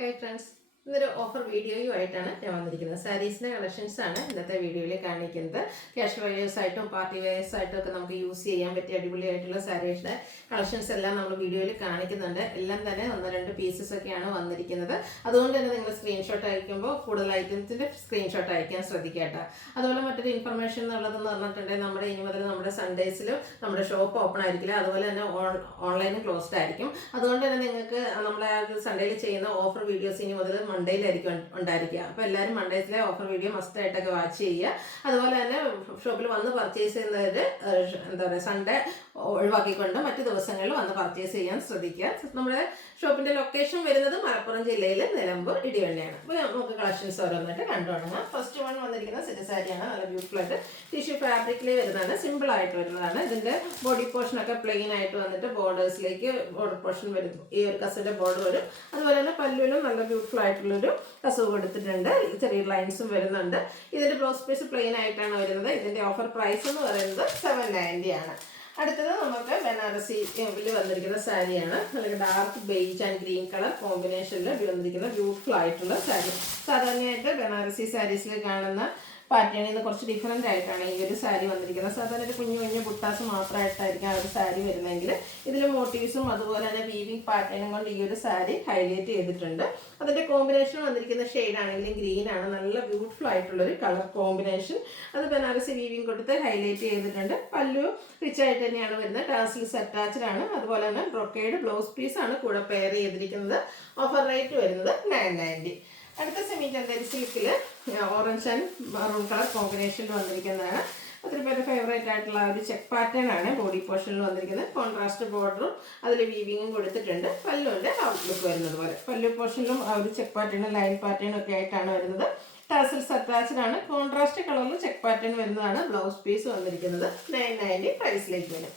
Hi friends, ഇന്നൊരു offer വീഡിയോയുമായിട്ടാണ് ഞാൻ വന്നിരിക്കുന്നത്. സാരീസിൻ്റെ കളക്ഷൻസ് ആണ് ഇന്നത്തെ വീഡിയോയിൽ കാണിക്കുന്നത്. ക്യാഷ് വെയേഴ്സ് ആയിട്ടും പാർട്ടി വെയേഴ്സ് ആയിട്ടും ഒക്കെ നമുക്ക് യൂസ് ചെയ്യാൻ പറ്റിയ അടിപൊളിയായിട്ടുള്ള സാരീസിൻ്റെ കളക്ഷൻസ് എല്ലാം നമ്മൾ വീഡിയോയിൽ കാണിക്കുന്നുണ്ട്. എല്ലാം തന്നെ 1-2 പീസസ് ഒക്കെയാണ് വന്നിരിക്കുന്നത്. അതുകൊണ്ട് തന്നെ നിങ്ങൾ സ്ക്രീൻഷോട്ട് അയക്കുമ്പോൾ കൂടുതൽ ഐറ്റംസിൻ്റെ സ്ക്രീൻഷോട്ട് അയക്കാൻ ശ്രദ്ധിക്കുക. അതുപോലെ മറ്റൊരു ഇൻഫർമേഷൻ എന്നുള്ളതെന്ന് പറഞ്ഞിട്ടുണ്ടെങ്കിൽ നമ്മുടെ ഇനി മുതൽ നമ്മുടെ സൺഡേസിലും നമ്മുടെ ഷോപ്പ് ഓപ്പൺ ആയിരിക്കില്ല. അതുപോലെ തന്നെ ഓൺലൈനും ക്ലോസ്ഡ് ആയിരിക്കും. അതുകൊണ്ട് തന്നെ നിങ്ങൾക്ക് നമ്മളെ സൺഡേയിൽ ചെയ്യുന്ന ഓഫർ വീഡിയോസ് ഇനി മുതൽ മൺഡേയിലായിരിക്കും ഉണ്ടായിരിക്കുക. അപ്പോൾ എല്ലാവരും മൺഡേസിലെ ഓഫർ വീഡിയോ മസ്റ്റ് ആയിട്ടൊക്കെ വാച്ച് ചെയ്യുക. അതുപോലെ തന്നെ ഷോപ്പിൽ വന്ന് പർച്ചേസ് ചെയ്യുന്നവർ എന്താ പറയുക, സൺഡേ ഒഴിവാക്കിക്കൊണ്ട് മറ്റു ദിവസങ്ങളിൽ വന്ന് പർച്ചേസ് ചെയ്യാൻ ശ്രദ്ധിക്കുക. നമ്മുടെ ഷോപ്പിൻ്റെ ലൊക്കേഷൻ വരുന്നത് മലപ്പുറം ജില്ലയിൽ നിലമ്പൂർ ഇടിവണ്ണയാണ്. അപ്പോൾ നമുക്ക് കളക്ഷൻസ് ഓരോന്നായിട്ട് കണ്ടു തുടങ്ങാം. ഫസ്റ്റ് വൺ വന്നിരിക്കുന്ന സെറ്റ് സാരിയാണ്. നല്ല ബ്യൂട്ടിഫുൾ ആയിട്ട് ടിഷ്യൂ ഫാബ്രിക്കിൽ വരുന്നതാണ്, സിമ്പിൾ ആയിട്ട് വരുന്നതാണ്. ഇതിൻ്റെ ബോഡി പോർഷനൊക്കെ പ്ലെയിൻ ആയിട്ട് വന്നിട്ട് ബോർഡേഴ്സിലേക്ക് ബോർഡർ പോർഷൻ വരും. ഈ ഒരു കസിൻ്റെ ബോർഡർ വരും. അതുപോലെ തന്നെ പല്ലുവിലും നല്ല ബ്യൂട്ടിഫുൾ ആയിട്ടുള്ളൊരു കസവ് കൊടുത്തിട്ടുണ്ട്. ചെറിയ ലൈൻസും വരുന്നുണ്ട്. ഇതിൻ്റെ ബ്ലൗസ് പീസ് പ്ലെയിൻ ആയിട്ടാണ് വരുന്നത്. ഇതിൻ്റെ ഓഫർ പ്രൈസ് എന്ന് പറയുന്നത് 790 ആണ്. അടുത്തത് നമുക്ക് ബനാറസിയിൽ വന്നിരിക്കുന്ന സാരിയാണ്. അല്ലെങ്കിൽ dark beige and green colour കോമ്പിനേഷനിൽ വന്നിരിക്കുന്ന ബ്യൂട്ടിഫുൾ ആയിട്ടുള്ള സാരി. സാധാരണയായിട്ട് ബനാറസി സാരീസിൽ കാണുന്ന പാറ്റേണിൽ നിന്ന് കുറച്ച് ഡിഫറെൻ്റ് ആയിട്ടാണ് ഈ ഒരു സാരി വന്നിരിക്കുന്നത്. സാധാരണ ഒരു കുഞ്ഞു കുഞ്ഞു ബുട്ടാസ് മാത്രമായിട്ടായിരിക്കും ആ ഒരു സാരി വരുന്നതെങ്കിൽ ഇതിൽ മോട്ടീവ്സും അതുപോലെ തന്നെ വീവിങ് പാറ്റേണും കൊണ്ട് ഈ ഒരു സാരി ഹൈലൈറ്റ് ചെയ്തിട്ടുണ്ട്. അതിൻ്റെ കോമ്പിനേഷൻ വന്നിരിക്കുന്ന ഷെയ്ഡ് ആണെങ്കിലും ഗ്രീൻ ആണ്. നല്ല ബ്യൂട്ടിഫുൾ ആയിട്ടുള്ളൊരു കളർ കോമ്പിനേഷൻ. അത് ബനാറസി വീവിങ് കൊടുത്ത് ഹൈലൈറ്റ് ചെയ്തിട്ടുണ്ട്. പല്ലു റിച്ച് ആയിട്ട് തന്നെയാണ് വരുന്നത്. ടാസിൽസ് അറ്റാച്ച്ഡ് ആണ്. അതുപോലെ തന്നെ ബ്രൊക്കേഡ് ബ്ലൗസ് പീസാണ് കൂടെ പെയർ ചെയ്തിരിക്കുന്നത്. ഓഫർ റേറ്റ് വരുന്നത് 990. അടുത്ത സെമി ചന്തേരി സിൽക്കിൽ ഓറഞ്ച് ആൻഡ് മറൂൺ കളർ കോമ്പിനേഷനിൽ വന്നിരിക്കുന്നതാണ്. ഒത്തിരി പേരുടെ ഫേവറേറ്റ് ആയിട്ടുള്ള ഒരു ചെക്ക് പാറ്റേൺ ആണ് ബോഡി പോർഷനിൽ വന്നിരിക്കുന്നത്. കോൺട്രാസ്റ്റ് ബോർഡറും അതിൽ വീവിങ്ങും കൊടുത്തിട്ടുണ്ട്. പല്ലുവിൻ്റെ ഔട്ട്ലുക്ക് വരുന്നത് പോലെ പല്ലു പോർഷനിലും ആ ഒരു ചെക്ക് പാറ്റേണും ലൈൻ പാറ്റേണും ഒക്കെ ആയിട്ടാണ് വരുന്നത്. ടാസൽസ് അറ്റാച്ച്ഡ് ആണ്. കോൺട്രാസ്റ്റ് കളറിൽ ചെക്ക് പാറ്റേൺ വരുന്നതാണ്. ബ്ലൗസ് പീസ് വന്നിരിക്കുന്നത് 990 പ്രൈസിലേക്ക് വരും.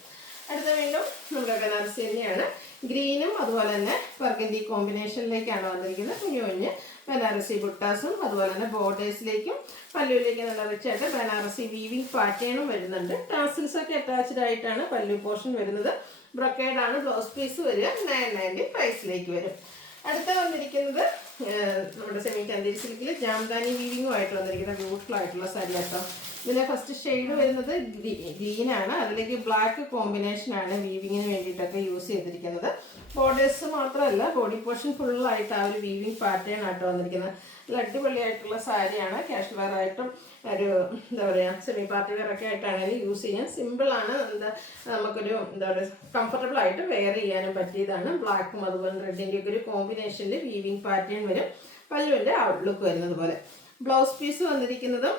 അടുത്ത വീണ്ടും നമ്മുടെ ബനാറസി തന്നെയാണ്. ഗ്രീനും അതുപോലെ തന്നെ ബർഗൻഡി കോമ്പിനേഷനിലേക്കാണ് വന്നിരിക്കുന്നത്. കുഞ്ഞു കുഞ്ഞ് ബനാറസി ബുട്ടാസും അതുപോലെ തന്നെ ബോർഡേഴ്സിലേക്കും പല്ലുവിലേക്ക് നല്ല റിച്ചായിട്ട് ബനാറസി വീവിങ് പാറ്റേണും വരുന്നുണ്ട്. ടാസിൽസ് ഒക്കെ അറ്റാച്ച്ഡ് ആയിട്ടാണ് പല്ലു പോർഷൻ വരുന്നത്. ബ്രൊക്കേഡാണ് ബ്ലൗസ് പീസ് വരിക. 990 പ്രൈസിലേക്ക് വരും. അടുത്ത വന്നിരിക്കുന്നത് നമ്മുടെ സെമി ചന്തേരി സിൽക്കിൽ ജാംദാനി വീവിങ്ങുമായിട്ട് വന്നിരിക്കുന്ന ബ്യൂട്ടിഫുൾ ആയിട്ടുള്ള സാരി കേട്ടോ. ഇതിലെ ഫസ്റ്റ് ഷെയ്ഡ് വരുന്നത് ഗ്രീനാണ്. അതിലേക്ക് ബ്ലാക്ക് കോമ്പിനേഷനാണ് വീവിങ്ങിന് വേണ്ടിയിട്ടൊക്കെ യൂസ് ചെയ്തിരിക്കുന്നത്. ബോർഡേഴ്സ് മാത്രമല്ല ബോഡി പോർഷൻ ഫുള്ളായിട്ട് ആ ഒരു വീവിങ് പാറ്റേൺ ആയിട്ട് വന്നിരിക്കുന്നത്. നല്ല അടിപൊളിയായിട്ടുള്ള സാരിയാണ്. ക്യാഷ് വെയർ ആയിട്ടും ഒരു എന്താ പറയുക സെമി പാർട്ടി വെയർ ഒക്കെ ആയിട്ടാണെങ്കിലും യൂസ് ചെയ്യാൻ സിമ്പിളാണ്. നമുക്കൊരു എന്താ പറയുക കംഫർട്ടബിൾ ആയിട്ട് വെയർ ചെയ്യാനും പറ്റിയതാണ്. ബ്ലാക്കും അതുപോലെ റെഡിൻ്റെ ഒക്കെ ഒരു കോമ്പിനേഷനിൽ വീവിങ് പാറ്റേൺ വരും. പല്ലുവിൻ്റെ ഔട്ട്ലുക്ക് വരുന്നത് പോലെ. ബ്ലൗസ് പീസ് വന്നിരിക്കുന്നതും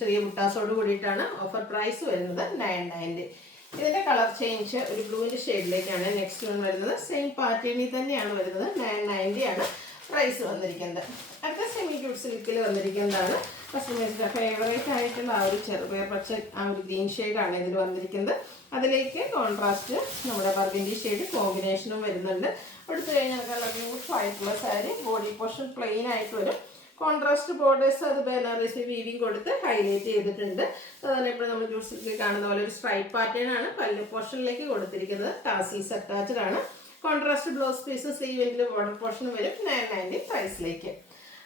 ചെറിയ മുട്ടാസോട് കൂടിയിട്ടാണ്. ഓഫർ പ്രൈസ് വരുന്നത് 990. ഇതിൻ്റെ കളർ ചേഞ്ച് ഒരു ബ്ലൂവിൻ്റെ ഷെയ്ഡിലേക്കാണ് നെക്സ്റ്റ് വൺ വരുന്നത്. സെയിം പാറ്റേണിൽ തന്നെയാണ് വരുന്നത്. 990 ആണ് പ്രൈസ് വന്നിരിക്കുന്നത്. അടുത്ത സെമി ക്യൂട്ട് സിൽക്കിൽ വന്നിരിക്കുന്നതാണ്. കസ്റ്റമേഴ്സിൻ്റെ ഫേവറേറ്റ് ആയിട്ടുള്ള ആ ഒരു ചെറുപയർ പച്ച ആ ഒരു ഗ്രീൻ ഷെയ്ഡാണ് ഇതിൽ വന്നിരിക്കുന്നത്. അതിലേക്ക് കോൺട്രാസ്റ്റ് നമ്മുടെ ബർഗൻഡി ഷെയ്ഡ് കോമ്പിനേഷനും വരുന്നുണ്ട്. എടുത്തു കഴിഞ്ഞാൽ നല്ല ബ്യൂട്ടിഫുൾ ആയിട്ടുള്ള സാരി. ബോഡി പോർഷൻ പ്ലെയിൻ ആയിട്ട് വരും. കോൺട്രാസ്റ്റ് ബോർഡേഴ്സ് അത് ബനാറസി വീവിങ് കൊടുത്ത് ഹൈലൈറ്റ് ചെയ്തിട്ടുണ്ട്. അതുപോലെ ഇപ്പോൾ നമ്മൾ ജ്യൂസിൽ കാണുന്ന പോലെ ഒരു സ്ട്രൈപ്പ് പാറ്റേൺ ആണ് പല്ലു പോർഷനിലേക്ക് കൊടുത്തിരിക്കുന്നത്. ടാസിൽസ് അറ്റാച്ച്ഡ് ആണ്. കോൺട്രാസ്റ്റ് ബ്ലൗസ് പീസ് സ്ലീവിൻ്റെ ബോർഡർ പോർഷനും വരും. 990 പ്രൈസിലേക്ക്.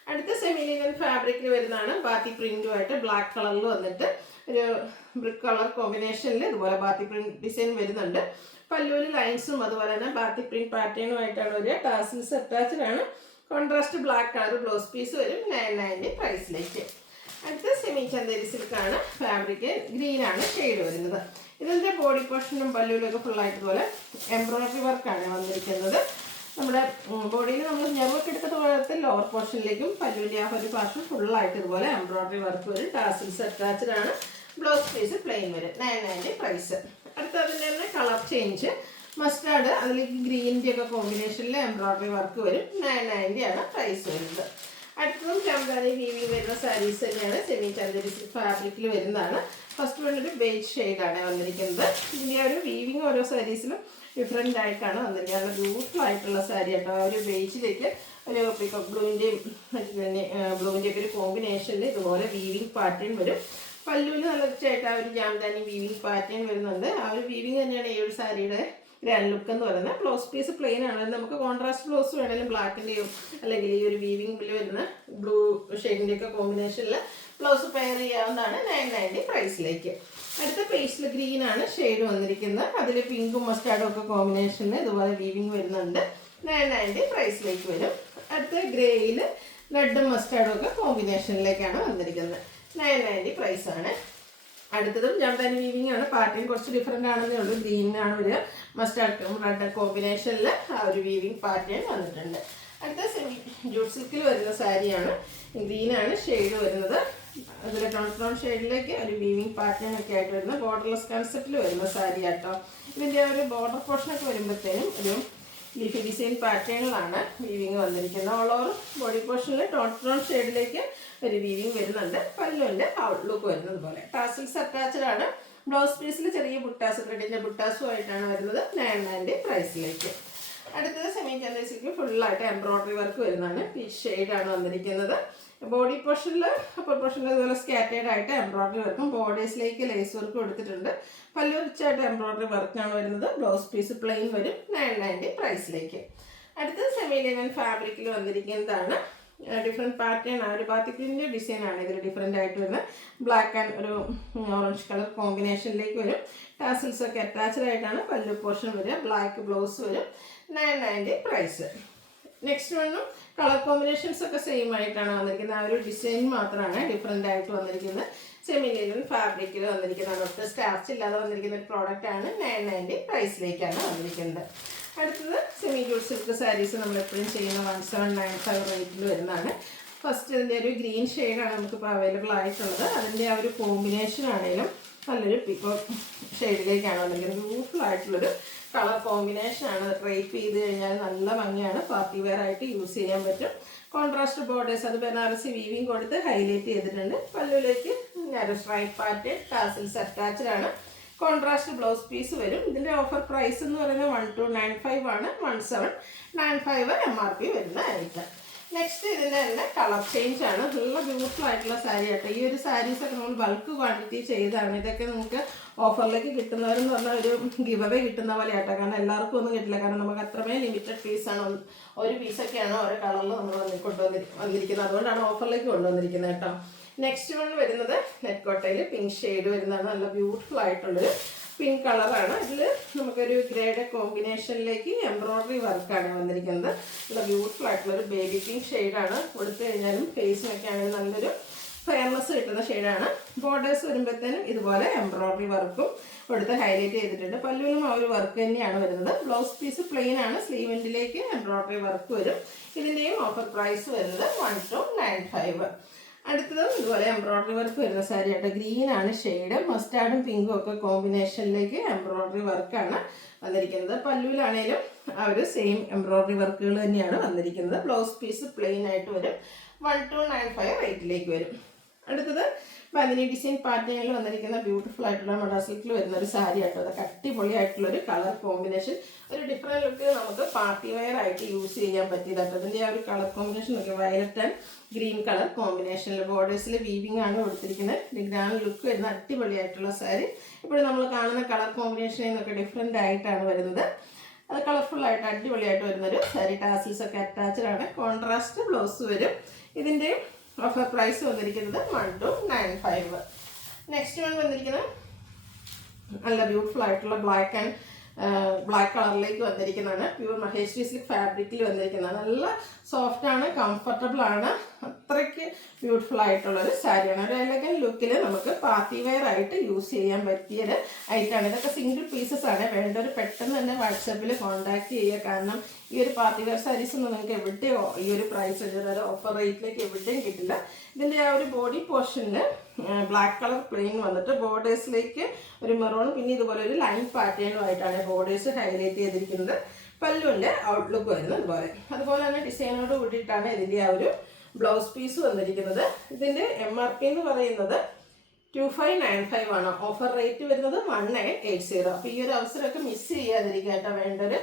അടുത്ത സെമി ലിനൻ ഫാബ്രിക്കിൽ വരുന്നതാണ്. ബാത്തി പ്രിൻറ്റുമായിട്ട് ബ്ലാക്ക് കളറിൽ വന്നിട്ട് ഒരു ബ്രിക്ക് കളർ കോമ്പിനേഷനിൽ ഇതുപോലെ ബാത്തി പ്രിൻറ്റ് ഡിസൈൻ വരുന്നുണ്ട്. പല്ലുവിൽ ലൈൻസും അതുപോലെ തന്നെ ബാത്തി പ്രിൻറ്റ് പാറ്റേണുമായിട്ടാണ് വരിക. ടാസിൽസ് അറ്റാച്ച്ഡ് ആണ്. Contrast black colour blouse piece വരും. 990 പ്രൈസിലേക്ക്. അടുത്ത സെമി ചന്തേരി സിൽക്കാണ്. ഫാബ്രിക് ഗ്രീനാണ് ഷെയ്ഡ് വരുന്നത്. ഇതിൻ്റെ ബോഡി പോർഷനും പല്ലുവിലൊക്കെ ഫുള്ളായിട്ട് പോലെ എംബ്രോയിഡറി വർക്കാണ് വന്നിരിക്കുന്നത്. നമ്മുടെ ബോഡിയിൽ നമ്മൾ ഞെറുവൊക്കെ എടുക്കുന്ന പോലത്തെ ലോവർ പോർഷനിലേക്കും പല്ലുവിൻ്റെ ആ ഒരു പാർഷൻ ഫുള്ളായിട്ട് ഇതുപോലെ എംബ്രോയിഡറി വർക്ക് വരും. ടാസിൽസ് അറ്റാച്ച്ഡ് ആണ്. ബ്ലൗസ് പീസ് പ്ലെയിൻ വരും. 990 പ്രൈസ്. അടുത്ത അതിൻ്റെ തന്നെ കളർ ചേഞ്ച് മസ്റ്റാർഡ് അതിലേക്ക് ഗ്രീനിൻ്റെ ഒക്കെ കോമ്പിനേഷനിൽ എംബ്രോയിഡറി വർക്ക് വരും. 990 ആണ് പ്രൈസ് വരുന്നത്. അടുത്തതും ജാംദാനി വീവിങ് വരുന്ന സാരീസ് തന്നെയാണ്. സെമി ചന്തേരി ഫാബ്രിക്കിൽ വരുന്നതാണ്. ഫസ്റ്റ് വന്നൊരു ബേജ് ഷെയ്ഡാണ് വന്നിരിക്കുന്നത്. ഇതിൻ്റെ ഒരു വീവിങ് ഓരോ സാരീസിലും ഡിഫറെൻ്റ് ആയിട്ടാണ് വന്നിരിക്കുന്നത്. നല്ല ബ്യൂട്ടിഫുൾ ആയിട്ടുള്ള സാരി കേട്ടോ. ആ ഒരു ബേജിലേക്ക് ഒരു പീക്കോക്ക് ബ്ലൂവിൻ്റെയും ഒക്കെ ഒരു കോമ്പിനേഷനിൽ ഇതുപോലെ വീവിങ് പാറ്റേൺ വരും. പല്ലുവിൽ നല്ല റിച്ചായിട്ട് ആ ഒരു ജാംദാനി വീവിങ് പാറ്റേൺ വരുന്നുണ്ട്. ആ ഒരു വീവിങ് തന്നെയാണ് ഈ ഒരു സാരിയുടെ ഗ്രാൻഡ് ലുക്ക് എന്ന് പറയുന്നത്. ബ്ലൗസ് പീസ് പ്ലെയിൻ ആണ്. നമുക്ക് കോൺട്രാസ്റ്റ് ബ്ലൗസ് വേണമെങ്കിലും ബ്ലാക്കിൻ്റെയോ അല്ലെങ്കിൽ ഈ ഒരു വീവിംഗിൽ വരുന്ന ബ്ലൂ ഷെയ്ഡിൻ്റെയൊക്കെ കോമ്പിനേഷനിൽ ബ്ലൗസ് പെയർ ചെയ്യാവുന്നതാണ് 990 പ്രൈസിലേക്ക്. അടുത്ത പേസ്റ്റൽ ഗ്രീൻ ആണ് ഷെയ്ഡ് വന്നിരിക്കുന്നത്. അതിൽ പിങ്കും മസ്റ്റാർഡും ഒക്കെ കോമ്പിനേഷനിൽ ഇതുപോലെ വീവിംഗ് വരുന്നുണ്ട്. 990 പ്രൈസിലേക്ക് വരും. അടുത്ത ഗ്രേയിൽ റെഡും മസ്റ്റാർഡും ഒക്കെ കോമ്പിനേഷനിലേക്കാണ് വന്നിരിക്കുന്നത്. 990 പ്രൈസാണ്. അടുത്തതും ജംദാനി വീവിംഗ് ആണ്. പാറ്റേൺ കുറച്ച് ഡിഫറെൻ്റ് ആണെന്നേ ഉള്ളൂ. ഗ്രീനാണ് വരിക, മസ്റ്റാർഡും റെഡ് കോമ്പിനേഷനിൽ ആ ഒരു വീവിംഗ് പാറ്റേൺ വന്നിട്ടുണ്ട്. അടുത്ത സെമി ജൂട്ട് സിൽക്കിൽ വരുന്ന സാരിയാണ്. ഗ്രീനാണ് ഷെയ്ഡ് വരുന്നത്. അതിൽ ടോൺ ഷെയ്ഡിലേക്ക് ഒരു വീവിംഗ് പാറ്റേൺ ഒക്കെ ആയിട്ട് വരുന്ന ബോർഡർലെസ് കൺസെപ്റ്റിൽ വരുന്ന സാരി ആട്ടോ. ഇതിൻ്റെ ഒരു ബോർഡർ പോർഷനൊക്കെ വരുമ്പോഴത്തേനും ഒരു ലീഫി ഡിസൈൻ പാറ്റേണിലാണ് വീവിങ് വന്നിരിക്കുന്നത്. ഓൾ ഓവർ ബോഡി പോർഷനിൽ ടോൺ ഷെയ്ഡിലേക്ക് ഒരു വീവിങ് വരുന്നുണ്ട്. പല്ലുവിൻ്റെ ഔട്ട്ലുക്ക് വരുന്നത് പോലെ. ടാസിൽസ് അറ്റാച്ച്ഡ് ആണ്. ബ്ലൗസ് പീസിൽ ചെറിയ ബുട്ടാസ്, ത്രെഡിൻ്റെ ബുട്ടാസുമായിട്ടാണ് വരുന്നത്. 990 പ്രൈസിലേക്ക്. അടുത്തത് സെമി കാൻവാസിലേക്ക് ഫുള്ളായിട്ട് എംബ്രോയ്ഡറി വർക്ക് വരുന്നതാണ്. പീച്ച് ഷെയ്ഡാണ് വന്നിരിക്കുന്നത്. ബോഡി പോർഷനിൽ അപ്പർ പോർഷനിൽ ഇതുപോലെ സ്കാറ്റേഡ് ആയിട്ട് എംബ്രോയ്ഡറി വർക്കും ബോർഡേഴ്സിലേക്ക് ലേസ് വർക്ക് കൊടുത്തിട്ടുണ്ട്. പല്ലു റിച്ചായിട്ട് എംബ്രോയ്ഡറി വർക്കാണ് വരുന്നത്. ബ്ലൗസ് പീസ് പ്ലെയിൻ വരും. 990 പ്രൈസിലേക്ക്. അടുത്തത് സെമി ലിനൻ ഫാബ്രിക്കിൽ വന്നിരിക്കുന്നതാണ്. ഡിഫറെൻറ്റ് പാറ്റേൺ ആണ്. ഒരു ബാത്തിക്കിൻ്റെ ഡിസൈനാണ് ഇതിൽ ഡിഫറെൻ്റ് ആയിട്ട് വരുന്നത്. ബ്ലാക്ക് ആൻഡ് ഒരു ഓറഞ്ച് കളർ കോമ്പിനേഷനിലേക്ക് വരും. ടാസിൽസ് ഒക്കെ അറ്റാച്ച്ഡ് ആയിട്ടാണ് പല്ലു പോർഷൻ വരിക. ബ്ലാക്ക് ബ്ലൗസ് വരും. 990 പ്രൈസ്. നെക്സ്റ്റ് വണ്ണും കളർ കോമ്പിനേഷൻസ് ഒക്കെ സെയിം ആയിട്ടാണ് വന്നിരിക്കുന്നത്. ആ ഒരു ഡിസൈൻ മാത്രമാണ് ഡിഫറെൻ്റ് ആയിട്ട് വന്നിരിക്കുന്നത്. സെമി ലിനൻ ഫാബ്രിക്കിൽ വന്നിരിക്കുന്നത്. ഒട്ടും സ്റ്റാർച്ച് ഇല്ലാതെ വന്നിരിക്കുന്ന ഒരു പ്രോഡക്റ്റ് ആണ്. 990 പ്രൈസിലേക്കാണ് വന്നിരിക്കുന്നത്. അടുത്തത് സെമി ജൂട്ട് സിൽക്ക് സാരീസ് നമ്മളെപ്പോഴും ചെയ്യുന്ന 1795 റേറ്റിൽ വരുന്നതാണ്. ഫസ്റ്റ് ഇതിൻ്റെ ഒരു ഗ്രീൻ ഷെയ്ഡാണ് നമുക്കിപ്പോൾ അവൈലബിൾ ആയിട്ടുള്ളത്. അതിൻ്റെ ആ ഒരു കോമ്പിനേഷൻ ആണെങ്കിലും നല്ലൊരു പിക്കോ ഷെയ്ഡിലേക്കാണ് വന്നിരിക്കുന്നത്. ബ്യൂട്ടിഫുൾ ആയിട്ടുള്ളൊരു കളർ കോമ്പിനേഷനാണ്. ഡ്രൈപ്പ് ചെയ്ത് കഴിഞ്ഞാൽ നല്ല ഭംഗിയാണ്. പാർട്ടി വെയർ ആയിട്ട് യൂസ് ചെയ്യാൻ പറ്റും. കോൺട്രാസ്റ്റ് ബോർഡേഴ്സ് അത് ബനാറസി വീവിങ് കൊടുത്ത് ഹൈലൈറ്റ് ചെയ്തിട്ടുണ്ട്. പല്ലുവിലേക്ക് ഒരു സ്ട്രൈപ്പ് പാറ്റേൺ, ടാസിൽസ് അറ്റാച്ച്ഡ് ആണ്. കോൺട്രാസ്റ്റ് ബ്ലൗസ് പീസ് വരും. ഇതിൻ്റെ ഓഫർ പ്രൈസ് എന്ന് പറയുന്നത് 1295 ആണ്. 1795 MRP വരുന്ന ഐറ്റം. നെക്സ്റ്റ് ഇതിൻ്റെ തന്നെ കളർ ചേഞ്ച് ആണ്. നല്ല ബ്യൂട്ടിഫുൾ ആയിട്ടുള്ള സാരി ആട്ടോ. ഈ ഒരു സാരീസൊക്കെ നമ്മൾ ബൾക്ക് ക്വാണ്ടിറ്റി ചെയ്താണ്. ഇതൊക്കെ നിങ്ങൾക്ക് ഓഫറിലേക്ക് കിട്ടുന്നവരെന്ന് പറഞ്ഞാൽ ഒരു ഗിവ് അവേ കിട്ടുന്ന പോലെ ആട്ടോ. കാരണം എല്ലാവർക്കും ഒന്നും കിട്ടില്ല. കാരണം നമുക്ക് അത്രമേ ലിമിറ്റഡ് പീസാണ്. ഒരു പീസൊക്കെയാണ് ഓരോ കളറിൽ നമ്മൾ വന്നിരിക്കുന്നത്. അതുകൊണ്ടാണ് ഓഫറിലേക്ക് കൊണ്ടുവന്നിരിക്കുന്നത് കേട്ടോ. നെക്സ്റ്റ് വൺ വരുന്നത് നെറ്റ് കോട്ടയിൽ പിങ്ക് ഷെയ്ഡ് വരുന്നതാണ്. നല്ല ബ്യൂട്ടിഫുൾ ആയിട്ടുള്ളൊരു പിങ്ക് കളറാണ്. ഇതിൽ നമുക്കൊരു ഗ്രേഡ് കോമ്പിനേഷനിലേക്ക് എംബ്രോയ്ഡറി വർക്കാണ് വന്നിരിക്കുന്നത്. നല്ല ബ്യൂട്ടിഫുൾ ആയിട്ടുള്ളൊരു ബേബി പിങ്ക് ഷെയ്ഡാണ്. കൊടുത്തു കഴിഞ്ഞാലും ഫേസിനൊക്കെ ആണെങ്കിൽ നല്ലൊരു ഫെയർനെസ് കിട്ടുന്ന ഷെയ്ഡാണ്. ബോർഡേഴ്സ് വരുമ്പോഴത്തേനും ഇതുപോലെ എംബ്രോയ്ഡറി വർക്കും കൊടുത്ത് ഹൈലൈറ്റ് ചെയ്തിട്ടുണ്ട്. പല്ലുവിലും ആ ഒരു വർക്ക് തന്നെയാണ് വരുന്നത്. ബ്ലൗസ് പീസ് പ്ലെയിൻ ആണ്. സ്ലീവെൻഡിലേക്ക് എംബ്രോയ്ഡറി വർക്ക് വരും. ഇതിൻ്റെയും ഓഫർ പ്രൈസ് വരുന്നത് 1295. അടുത്തതും ഇതുപോലെ എംബ്രോയ്ഡറി വർക്ക് വരുന്ന സാരി ആയിട്ട്. ഗ്രീനാണ് ഷെയ്ഡ്. മസ്റ്റാർഡും പിങ്കും ഒക്കെ കോമ്പിനേഷനിലേക്ക് എംബ്രോയ്ഡറി വർക്കാണ് വന്നിരിക്കുന്നത്. പല്ലുവിലാണേലും ആ ഒരു സെയിം എംബ്രോയ്ഡറി വർക്കുകൾ തന്നെയാണ് വന്നിരിക്കുന്നത്. ബ്ലൗസ് പീസ് പ്ലെയിൻ ആയിട്ട് വരും. 1295 റേറ്റിലേക്ക് വരും. അടുത്തത് ബന്ദിനി ഡിസൈൻ പാറ്റേണിൽ വന്നിരിക്കുന്ന ബ്യൂട്ടിഫുൾ ആയിട്ടുള്ള മഡ സിൽക്കിൽ വരുന്ന ഒരു സാരി ആട്ടോ. അതൊക്കെ അടിപൊളിയായിട്ടുള്ളൊരു കളർ കോമ്പിനേഷൻ. ഒരു ഡിഫറെൻറ്റ് ലുക്ക് നമുക്ക് പാർട്ടി വെയർ ആയിട്ട് യൂസ് ചെയ്യാൻ പറ്റിയതാട്ടോ. അതിൻ്റെ ആ ഒരു കളർ കോമ്പിനേഷൻ നോക്കി. വയലറ്റ് ആൻഡ് ഗ്രീൻ കളർ കോമ്പിനേഷനിൽ ബോർഡേഴ്സിൽ വീവിംഗ് ആണ് കൊടുത്തിരിക്കുന്നത്. ഗ്രാൻഡ് ലുക്ക് വരുന്ന അടിപൊളിയായിട്ടുള്ള സാരി. ഇപ്പോൾ നമ്മൾ കാണുന്ന കളർ കോമ്പിനേഷനിൽ നിന്നൊക്കെ ഡിഫറെൻ്റ് ആയിട്ടാണ് വരുന്നത്. അത് കളർഫുള്ളായിട്ട് അടിപൊളിയായിട്ട് വരുന്നൊരു സാരി. ടാസിൽസ് ഒക്കെ അറ്റാച്ച്ഡ് ആണ്. കോൺട്രാസ്റ്റ് ബ്ലൗസ് വരും. ഇതിൻ്റെ ഓഫർ പ്രൈസ് വന്നിരിക്കുന്നത് 1295. നെക്സ്റ്റ് വൺ വന്നിരിക്കുന്നത് നല്ല ബ്യൂട്ടിഫുൾ ആയിട്ടുള്ള ബ്ലാക്ക് കളറിലേക്ക് വന്നിരിക്കുന്നതാണ്. പ്യൂർ മഹേശ്വരി സിൽക്ക് ഫാബ്രിക്കിൽ വന്നിരിക്കുന്നതാണ്. നല്ല സോഫ്റ്റ് ആണ്, കംഫർട്ടബിൾ ആണ്. അത്രയ്ക്ക് ബ്യൂട്ടിഫുൾ ആയിട്ടുള്ളൊരു സാരിയാണ്. ഒരു എലഗൻ ലുക്കിൽ നമുക്ക് പാർട്ടി വെയർ ആയിട്ട് യൂസ് ചെയ്യാൻ പറ്റിയൊരു ഐറ്റമാണ്. ഇതൊക്കെ സിംഗിൾ പീസസ് ആണ്. വേണ്ടവർ പെട്ടെന്ന് തന്നെ വാട്സാപ്പിൽ കോൺടാക്ട് ചെയ്യുക. കാരണം ഈ ഒരു പാർട്ടി വെയർ സാരീസ് ഒന്നും നിങ്ങൾക്ക് എവിടെയോ ഈ ഒരു പ്രൈസ് ഒരു ഓഫർ റേറ്റിലേക്ക് എവിടെയും കിട്ടില്ല. ഇതിൻ്റെ ആ ഒരു ബോഡി പോർഷനിൽ ബ്ലാക്ക് കളർ പ്ലെയിൻ വന്നിട്ട് ബോർഡേഴ്സിലേക്ക് ഒരു മെറൂൺ പിന്നെ ഇതുപോലെ ഒരു ലൈൻ പാറ്റേണുമായിട്ടാണ് ബോർഡേഴ്സ് ഹൈലൈറ്റ് ചെയ്തിരിക്കുന്നത്. പല്ലുവിൻ്റെ ഔട്ട്ലുക്ക് വരുന്നത് അതുപോലെ തന്നെ ഡിസൈനോട് കൂടിയിട്ടാണ് ഇതിൻ്റെ ആ ഒരു ബ്ലൗസ് പീസ് വന്നിരിക്കുന്നത്. ഇതിൻ്റെ MRP എന്ന് പറയുന്നത് 2595 ആണ്. ഓഫർ റേറ്റ് വരുന്നത് 1980. അപ്പോൾ ഈ ഒരു അവസരമൊക്കെ മിസ് ചെയ്യാതിരിക്കുക കേട്ടോ. വേണ്ടവർ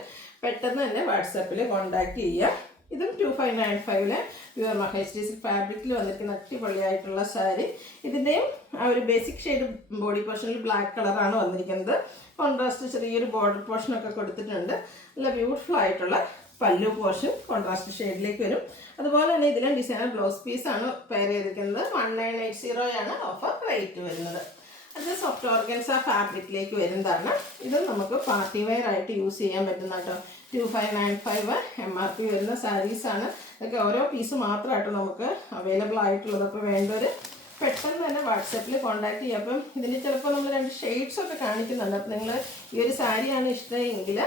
പെട്ടെന്ന് തന്നെ വാട്സാപ്പിൽ കോൺടാക്ട് ചെയ്യുക. ഇതും 2595 പ്യുവർ മഹേശ്വരി സിൽക്ക് ഫാബ്രിക്കിൽ വന്നിരിക്കുന്ന അടിപൊളിയായിട്ടുള്ള സാരി. ഇതിൻ്റെയും ആ ഒരു ബേസിക് ഷെയ്ഡ് ബോഡി പോർഷനിൽ ബ്ലാക്ക് കളറാണ് വന്നിരിക്കുന്നത്. കോൺട്രാസ്റ്റ് ചെറിയൊരു ബോർഡർ പോർഷനൊക്കെ കൊടുത്തിട്ടുണ്ട്. നല്ല ബ്യൂട്ടിഫുൾ ആയിട്ടുള്ള പല്ലു പോർഷൻ കോൺട്രാസ്റ്റ് ഷെയ്ഡിലേക്ക് വരും. അതുപോലെ തന്നെ ഇതിലും ഡിസൈനർ ബ്ലൗസ് പീസാണ് പെയർ ചെയ്തിരിക്കുന്നത്. 1980 ആണ് ഓഫർ റേറ്റ് വരുന്നത്. അത് സോഫ്റ്റ് ഓർഗൻസ ഫാബ്രിക്കിലേക്ക് വരുന്നതാണ്. ഇത് നമുക്ക് പാർട്ടി വെയർ ആയിട്ട് യൂസ് ചെയ്യാൻ പറ്റുന്ന കേട്ടോ. 2595 MRP വരുന്ന സാരീസാണ്. ഇതൊക്കെ ഓരോ പീസ് മാത്രമായിട്ട് നമുക്ക് അവൈലബിൾ ആയിട്ടുള്ളത്. അപ്പോൾ വേണ്ടവർ പെട്ടെന്ന് തന്നെ വാട്സാപ്പിൽ കോൺടാക്ട് ചെയ്യുക. അപ്പം ഇതിന് ചിലപ്പോൾ നമ്മൾ 2 ഷെയ്ഡ്സൊക്കെ കാണിക്കുന്നുണ്ട്. അപ്പം നിങ്ങൾ ഈ ഒരു സാരിയാണ് ഇഷ്ടമെങ്കിൽ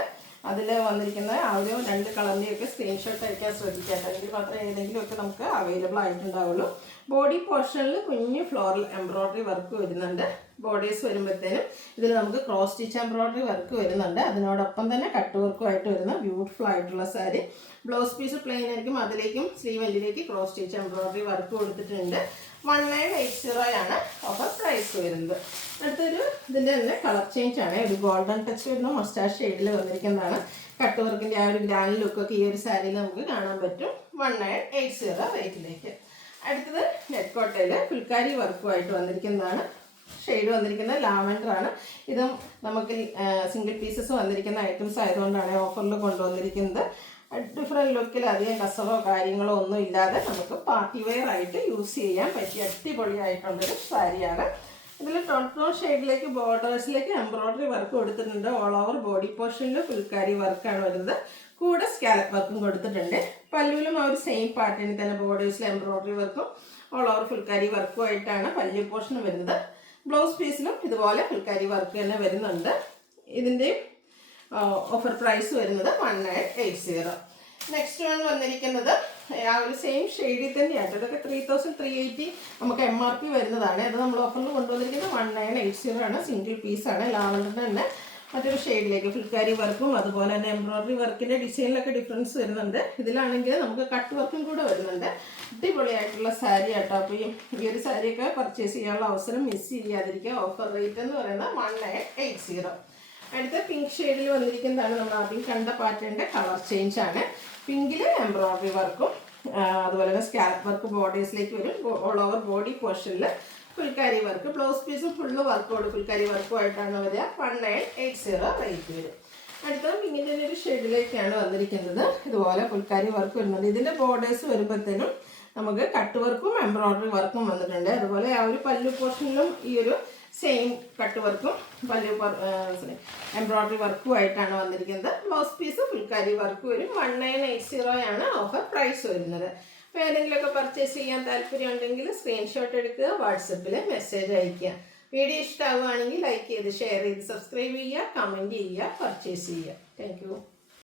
അതിൽ വന്നിരിക്കുന്ന ആ ഒരു 2 കളറിൻ്റെയൊക്കെ സ്ക്രീൻഷോട്ട് അയക്കാൻ ശ്രദ്ധിക്കാം. എങ്കിൽ മാത്രമേ ഏതെങ്കിലുമൊക്കെ നമുക്ക് അവൈലബിൾ ആയിട്ടുണ്ടാവുള്ളൂ. ബോഡി പോർഷനിൽ കുഞ്ഞ് ഫ്ലോറൽ എംബ്രോയ്ഡറി വർക്ക് വരുന്നുണ്ട്. ബോർഡേഴ്സ് വരുമ്പോഴത്തേനും ഇതിൽ നമുക്ക് ക്രോസ് സ്റ്റിച്ച് എംബ്രോയ്ഡറി വർക്ക് വരുന്നുണ്ട്. അതിനോടൊപ്പം തന്നെ കട്ട് വർക്കുമായിട്ട് വരുന്ന ബ്യൂട്ടിഫുൾ ആയിട്ടുള്ള സാരി. ബ്ലൗസ് പീസ് പ്ലെയിൻ ആയിരിക്കും. അതിലേക്കും സ്ലീവെല്ലിലേക്ക് ക്രോസ് സ്റ്റിച്ച് എംബ്രോയ്ഡറി വർക്ക് കൊടുത്തിട്ടുണ്ട്. 1980 ആണ് ഓഫർ പ്രൈസ് വരുന്നത്. അടുത്തൊരു ഇതിൻ്റെ തന്നെ കളർ ചേഞ്ച് ആണ്. ഒരു ഗോൾഡൻ ടച്ച് വരുന്ന മസ്റ്റാഷ് ഷെയ്ഡിൽ വന്നിരിക്കുന്നതാണ്. കട്ട് വർക്കിൻ്റെ ആ ഒരു ഗ്രാൻഡ് ലുക്കൊക്കെ ഈ ഒരു സാരിയിൽ നമുക്ക് കാണാൻ പറ്റും. 1980 റേറ്റിലേക്ക്. അടുത്തത് നെറ്റ് കോട്ടയിൽ ഫുൾക്കാരി വർക്കുമായിട്ട് വന്നിരിക്കുന്നതാണ്. ഷെയ്ഡ് വന്നിരിക്കുന്നത് ലാവൻഡർ ആണ്. ഇതും നമുക്ക് സിംഗിൾ പീസസ് വന്നിരിക്കുന്ന ഐറ്റംസ് ആയതുകൊണ്ടാണ് ഓഫറിൽ കൊണ്ടുവന്നിരിക്കുന്നത്. ഡിഫറെൻറ്റ് ലുക്കിൽ അധികം കസറോ കാര്യങ്ങളോ ഒന്നും ഇല്ലാതെ നമുക്ക് പാർട്ടി വെയർ ആയിട്ട് യൂസ് ചെയ്യാൻ പറ്റിയ അടിപൊളിയായിട്ടുള്ളൊരു സാരിയാണ്. ഇതിൽ ടോൺ ഷെയ്ഡിലേക്ക് ബോർഡേഴ്സിലേക്ക് എംബ്രോയ്ഡറി വർക്ക് കൊടുത്തിട്ടുണ്ട്. ഓൾ ഓവർ ബോഡി പോർഷനിൽ ഫുൾക്കാരി വർക്കാണ് വരുന്നത്. കൂടെ സ്കാലപ്പ് വർക്കും കൊടുത്തിട്ടുണ്ട്. പല്ലുവിലും ആ ഒരു സെയിം പാറ്റേണിൽ തന്നെ ബോർഡേഴ്സിൽ എംബ്രോയ്ഡറി വർക്കും ഓൾ ഓവർ ഫുൾക്കാരി വർക്കും ആയിട്ടാണ് പല്ലു പോർഷൻ വരുന്നത്. ബ്ലൗസ് പീസിലും ഇതുപോലെ ഫുൾക്കാരി വർക്ക് തന്നെ വരുന്നുണ്ട്. ഇതിൻ്റെ ഓഫർ പ്രൈസ് വരുന്നത് 1980. നെക്സ്റ്റ് വൺ വന്നിരിക്കുന്നത് ആ ഒരു സെയിം ഷെയ്ഡിൽ തന്നെയാണ്. ഇതൊക്കെ 3380 നമുക്ക് MRP വരുന്നതാണ്. അത് നമ്മൾ ഓഫറിൽ കൊണ്ടുവന്നിരിക്കുന്നത് 1980 ആണ്. സിംഗിൾ പീസാണ്. ലാവൻഡറിന് തന്നെ മറ്റൊരു ഷെയ്ഡിലേക്ക് ഫുൾക്കാരി വർക്കും അതുപോലെ തന്നെ എംബ്രോയ്ഡറി വർക്കിൻ്റെ ഡിസൈനിലൊക്കെ ഡിഫറൻസ് വരുന്നുണ്ട്. ഇതിലാണെങ്കിൽ നമുക്ക് കട്ട് വർക്കും കൂടെ വരുന്നുണ്ട്. അടിപൊളിയായിട്ടുള്ള സാരി ആട്ടോ. അപ്പോൾ ഈ ഒരു സാരിയൊക്കെ പർച്ചേസ് ചെയ്യാനുള്ള അവസരം മിസ് ചെയ്യാതിരിക്കുക. ഓഫർ റേറ്റ് എന്ന് പറയുന്നത് 1980. അടുത്ത പിങ്ക് ഷെയ്ഡിൽ വന്നിരിക്കുന്നതാണ്. നമ്മൾ ആദ്യം കണ്ട പാറ്റേണിൻ്റെ കളർ ചേഞ്ച് ആണ്. പിങ്കിൽ എംബ്രോയ്ഡറി വർക്കും അതുപോലെ തന്നെ സ്കാലപ്പ് വർക്ക് ബോർഡേഴ്സിലേക്ക് വരും. ഓൾ ഓവർ ബോഡി പോർഷനിൽ ഫുൾക്കാരി വർക്ക്. ബ്ലൗസ് പീസും ഫുള്ള് വർക്കോട് ഫുൾക്കാരി വർക്കുമായിട്ടാണ് വരിക. 1980 റേറ്റ് വരും. അടുത്തത് പിങ്കിൻ്റെ ഒരു ഷെയ്ഡിലേക്കാണ് വന്നിരിക്കുന്നത്. ഇതുപോലെ ഫുൾക്കാരി വർക്ക് വരുന്നുണ്ട്. ഇതിൻ്റെ ബോർഡേഴ്സ് വരുമ്പോഴത്തേനും നമുക്ക് കട്ട് വർക്കും എംബ്രോയ്ഡറി വർക്കും വന്നിട്ടുണ്ട്. അതുപോലെ ആ ഒരു പല്ലു പോർഷനിലും ഈ ഒരു സെയിം കട്ട് വർക്കും പല്ലു എംബ്രോയ്ഡറി വർക്കുമായിട്ടാണ് വന്നിരിക്കുന്നത്. ബ്ലൗസ് പീസ് ഫുൾക്കാരി വർക്ക് വരും. 1980 ആണ് ഓഫർ പ്രൈസ് വരുന്നത്. അപ്പോൾ ഏതെങ്കിലുമൊക്കെ പർച്ചേസ് ചെയ്യാൻ താല്പര്യം ഉണ്ടെങ്കിൽ സ്ക്രീൻഷോട്ട് എടുക്കുക, വാട്സപ്പിൽ മെസ്സേജ് അയയ്ക്കുക. വീഡിയോ ഇഷ്ടമാവുകയാണെങ്കിൽ ലൈക്ക് ചെയ്ത് ഷെയർ ചെയ്ത് സബ്സ്ക്രൈബ് ചെയ്യുക, കമൻറ്റ് ചെയ്യുക, പർച്ചേസ് ചെയ്യുക. Thank you.